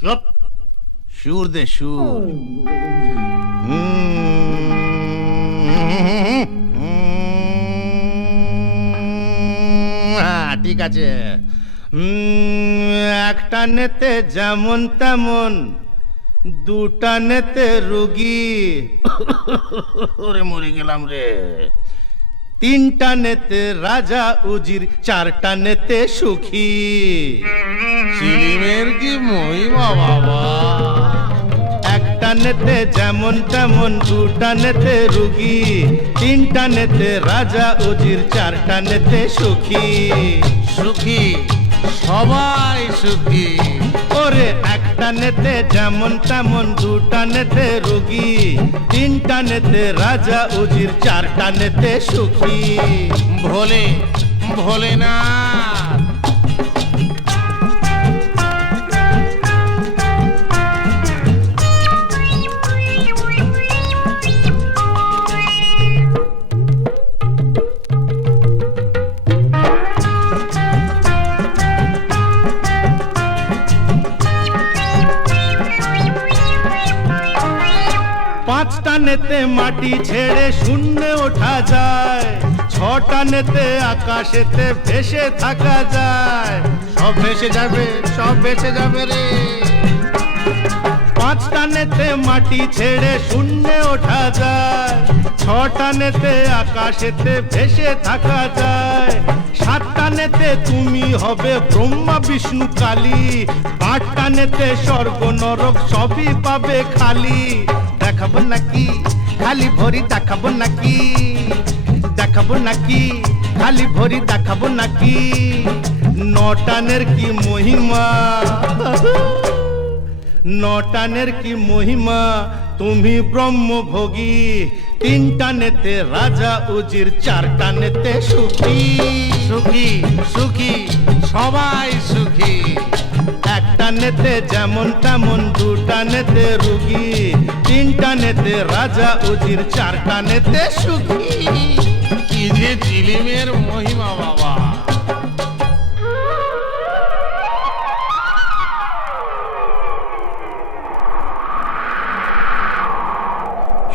চুপ, সুর দে সুর। ঠিক আছে। একটা নেতে যেমন তেমন, দুটা নেতে রুগী, ওরে মরে গেলাম রে। তিনটা নেতে রাজা উজির, চারটা নেতে সুখী। চিলিমের কি মহিমা বাবা! একটা নেতে যেমন তেমন, দুটা নেতে রুগী, তিনটা নেতে রাজা উজির, চারটা নেতে সুখী। সুখী, সবাই সুখী। ওরে একটা নেতে যেমন তেমন, দুটা নেতে রুগী, তিনটা নেতে রাজা উজির, চারটা নেতে সুখী। ভোলে ভোলেনাথ। পাঁচটা নেতে মাটি ছেড়ে শূন্যে ওঠা যায়, ছটা নেতে আকাশেতে ভেসে থাকা যায়। সব ভেসে যাবে, সব ভেসে যাবে রে। পাঁচটা নেতে মাটি ছেড়ে শূন্যে ওঠা যায়, ছটা নেতে আকাশেতে ভেসে থাকা যায়। সাতটা নেতে তুমি হবে ব্রহ্মা বিষ্ণু কালী, আটটা নেতে স্বর্গ নরক সবই পাবে খালি। দেখাবো নাকি খালি ভরি, দেখাবো নাকি, দেখাবো নাকি খালি ভরি, দেখাবো নাকি। নটানের কি মহিমা, নটানের কি মহিমা, তুমি ব্রহ্মভোগী। তিনটা নেতে রাজা উজির, চারটা নেতে সুখী। সুখী সুখী, সবাই সুখী। একটা নেতে যেমন তেমন, দুটা নেতে রুগী, তিনটা নেতে রাজা উজির, চারটা নেতে সুখী। কি যে চিলিমের মহিমা বাবা!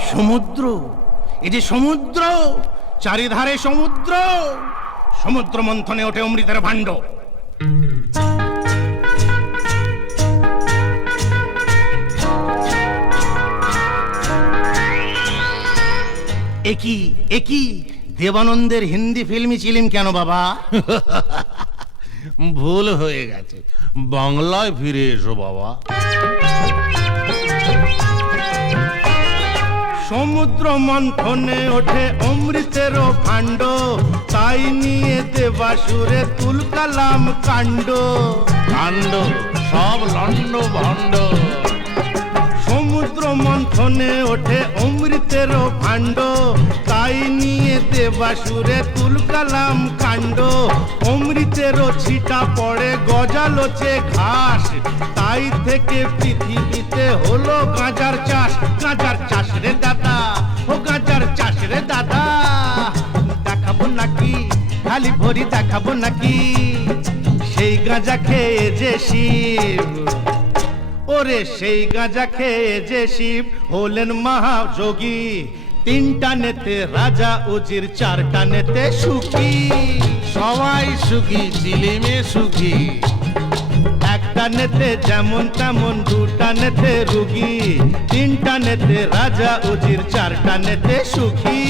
সমুদ্র, এই যে সমুদ্র, চারিধারে সমুদ্র। সমুদ্র মন্থনে ওঠে অমৃতের ভাণ্ড। একই একই দেবানন্দের হিন্দি ফিল্মি চিলিম কেন বাবা? ভুল হয়ে গেছে, বাংলায় ফিরে এসো বাবা। সমুদ্র মন্থনে ওঠে অমৃতের ভাণ্ড, তাই নিয়ে দেবাসুরে তুলকালাম কাণ্ড। কাণ্ড সব লন্ড ভণ্ড। সমুদ্র মন্থনে ওঠে অমৃতের ভাণ্ড, তাই নিয়ে দেবাসুরে তুলকালাম কাণ্ড। অমৃতের ছিটা পড়ে গজালোচে ঘাস, তাই থেকে পৃথিবীতে হলো গাঁজার চাষ। গাঁজার চাষ রে দাদা, ও গাঁজার চাষ রে দাদা। দেখাবো নাকি খালি ভরি, দেখাবো নাকি সেই গাঁজা খেয়ে যে শিব। ওরে সেই গাঁজা খেয়ে যে শিব হলেন মহাযোগী। তিনটা নেতে রাজা উজির, চারটা নেতে সুখী। সবাই সুখী, চিলিমে সুখী। একটা নেতে যেমন তেমন, দুটা নেতে রুগী, তিনটা নেতে রাজা উজির, চারটা নেতে সুখী।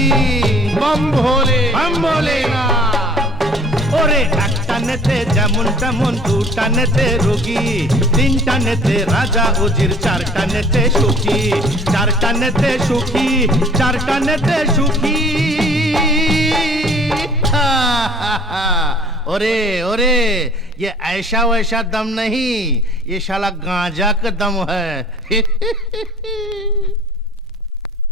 বম ভোলে বম ভোলে না। ওরে একটা নেতে যেমন তেমন, দুটা নেতে রোগী, তিনটা নেতে রাজা উজির, চারটা নেতে সুখী। চারটা নেতে সুখী, চারটা নেতে সুখী। ओरे ओरे, ये ऐसा वैसा दम नहीं, ये साला गांजा का दम है।